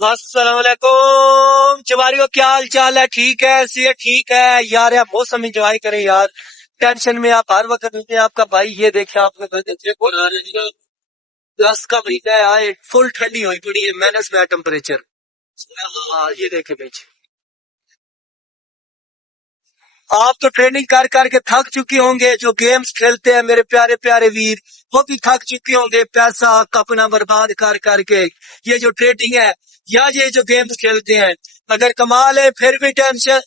السلام علیکم چواریوں، کیا حال چال ہے؟ ٹھیک ہے، صحت ٹھیک ہے یار؟ آپ موسم انجوائے کریں یار، ٹینشن میں آپ ہر وقت رہتے ہیں۔ آپ کا بھائی یہ دیکھیں، آپ نے 10 کا مہینہ ہے، آئے فل ٹھنڈی ہوئی پڑی ہے، مائنس میں ٹمپریچر۔ ہاں یہ دیکھیں بیچ، آپ تو ٹریننگ کر کر کے تھک چکے ہوں گے۔ جو گیمز کھیلتے ہیں میرے پیارے پیارے ویر، وہ بھی تھک چکے ہوں گے پیسہ اپنا برباد کر کر کے۔ یہ جو ٹریڈنگ ہے یا یہ جو گیمز کھیلتے ہیں، اگر کما لے پھر بھی ٹینشن،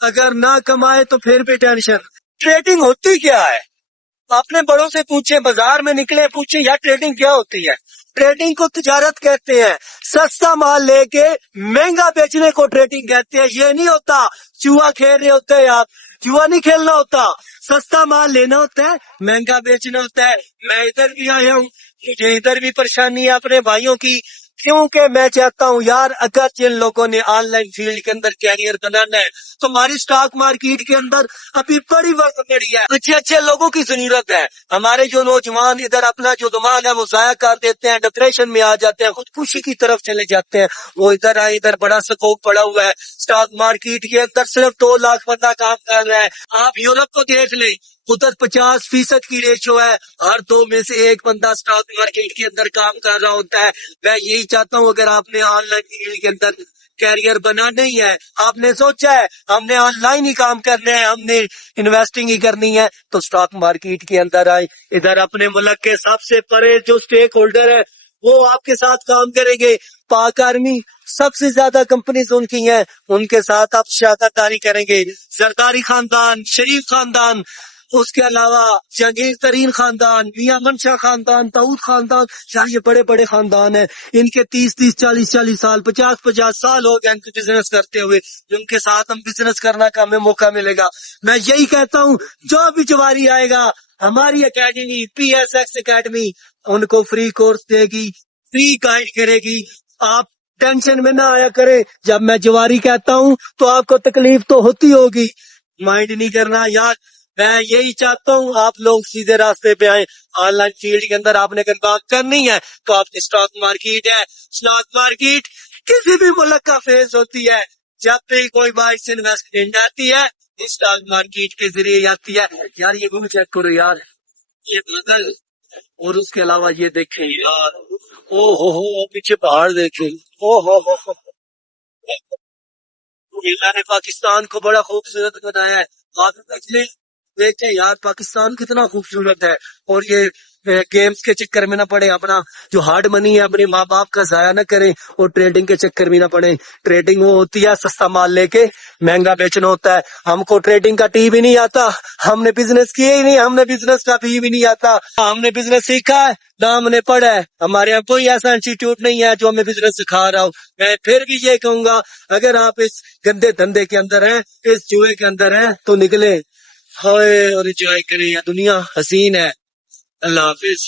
اگر نہ کمائے تو پھر بھی ٹینشن۔ ٹریڈنگ ہوتی کیا ہے؟ اپنے بڑوں سے پوچھیں، بازار میں نکلے پوچھیں یا ٹریڈنگ کیا ہوتی ہے۔ ٹریڈنگ کو تجارت کہتے ہیں، سستا مال لے کے مہنگا بیچنے کو ٹریڈنگ کہتے ہیں۔ یہ نہیں ہوتا جوا کھیل رہے ہوتے ہیں آپ، جوا نہیں کھیلنا ہوتا، سستا مال لینا ہوتا ہے، مہنگا بیچنا ہوتا ہے۔ میں ادھر بھی آیا ہوں، مجھے ادھر بھی پریشانی ہے اپنے بھائیوں کی، کیونکہ میں چاہتا ہوں یار اگر جن لوگوں نے آن لائن فیلڈ کے اندر کیریئر بنانا ہے تو ہماری سٹاک مارکیٹ کے اندر ابھی بڑی وقت پڑی ہے، اچھے اچھے لوگوں کی ضرورت ہے۔ ہمارے جو نوجوان ادھر اپنا جو دماغ ہے وہ ضائع کر دیتے ہیں، ڈپریشن میں آ جاتے ہیں، خودکشی کی طرف چلے جاتے ہیں۔ وہ ادھر آئے، ادھر بڑا سکوپ پڑا ہوا ہے، سٹاک مارکیٹ کے اندر صرف 2 لاکھ بندہ کام کر رہا ہے۔ آپ یورپ کو دیکھ لیں، ادھر 50% کی ریشو ہے، ہر 2 میں سے 1 بندہ سٹاک مارکیٹ کے اندر کام کر رہا ہوتا ہے۔ میں یہی چاہتا ہوں اگر آپ نے آن لائن فیلڈ کے اندر کیریئر بنانا ہی ہے، آپ نے سوچا ہے ہم نے آن لائن ہی کام کرنا ہے، ہم نے انویسٹنگ ہی کرنی ہے، تو سٹاک مارکیٹ کے اندر آئے۔ ادھر اپنے ملک کے سب سے بڑے جو سٹیک ہولڈر ہے وہ آپ کے ساتھ کام کریں گے۔ پاک آرمی، سب سے زیادہ کمپنیز ان کی ہیں، ان کے ساتھ آپ شراکت داری کریں گے۔ زرداری خاندان، شریف خاندان، اس کے علاوہ جہانگیر ترین خاندان، میاں منشا خاندان، داؤد خاندان، یہ بڑے بڑے خاندان ہیں۔ ان کے 30 40 سال، 50 سال ہو گئے ان کے بزنس کرتے ہوئے، جن کے ساتھ ہم بزنس کرنا کا ہمیں موقع ملے گا۔ میں یہی کہتا ہوں جو بھی جواری آئے گا، ہماری academy P S X academy ان کو فری کورس دے گی، فری گائیڈ کرے گی۔ آپ ٹینشن میں نہ آیا کریں، جب میں جواری کہتا ہوں تو آپ کو تکلیف تو ہوتی ہوگی، مائنڈ نہیں کرنا یار۔ میں یہی چاہتا ہوں آپ لوگ سیدھے راستے پہ آئیں۔ آن لائن فیلڈ کے اندر آپ نے اگر بات کرنی ہے تو آپ کی اسٹاک مارکیٹ ہے۔ اسٹاک مارکیٹ کسی بھی ملک کا فیس ہوتی ہے، جب بھی کوئی باعث انویسٹمنٹ آتی ہے اسٹاک مارکیٹ کے ذریعے آتی ہے۔ یار یہ بھی چیک کرو یار، یہ بادل، اور اس کے علاوہ یہ دیکھیں یار، او ہو پیچھے پہاڑ دیکھیں، او ہو، اللہ نے پاکستان کو بڑا خوبصورت بنایا ہے۔ آپ دیکھیں یار پاکستان کتنا خوبصورت ہے، اور یہ گیمز کے چکر میں نہ پڑے، اپنا جو ہارڈ منی ہے اپنے ماں باپ کا ضائع نہ کریں، اور ٹریڈنگ کے چکر میں نہ پڑے۔ ٹریڈنگ وہ ہوتی ہے سستا مال لے کے مہنگا بیچنا ہوتا ہے۔ ہم کو ٹریڈنگ کا ٹی بھی نہیں آتا، ہم نے بزنس کیے ہی نہیں، ہم نے بزنس کا بھی نہیں آتا، ہم نے بزنس سیکھا ہے نہ ہم نے پڑھا ہے۔ ہمارے یہاں کوئی ایسا انسٹیٹیوٹ نہیں ہے جو ہمیں بزنس سکھا رہا ہو۔ میں پھر بھی یہ کہوں گا اگر آپ اس گندے دھندے کے اندر ہیں، اس جوئے کے اندر ہیں، تو نکلے ہائے اور انجوائے کریں، دنیا حسین ہے۔ اللہ حافظ۔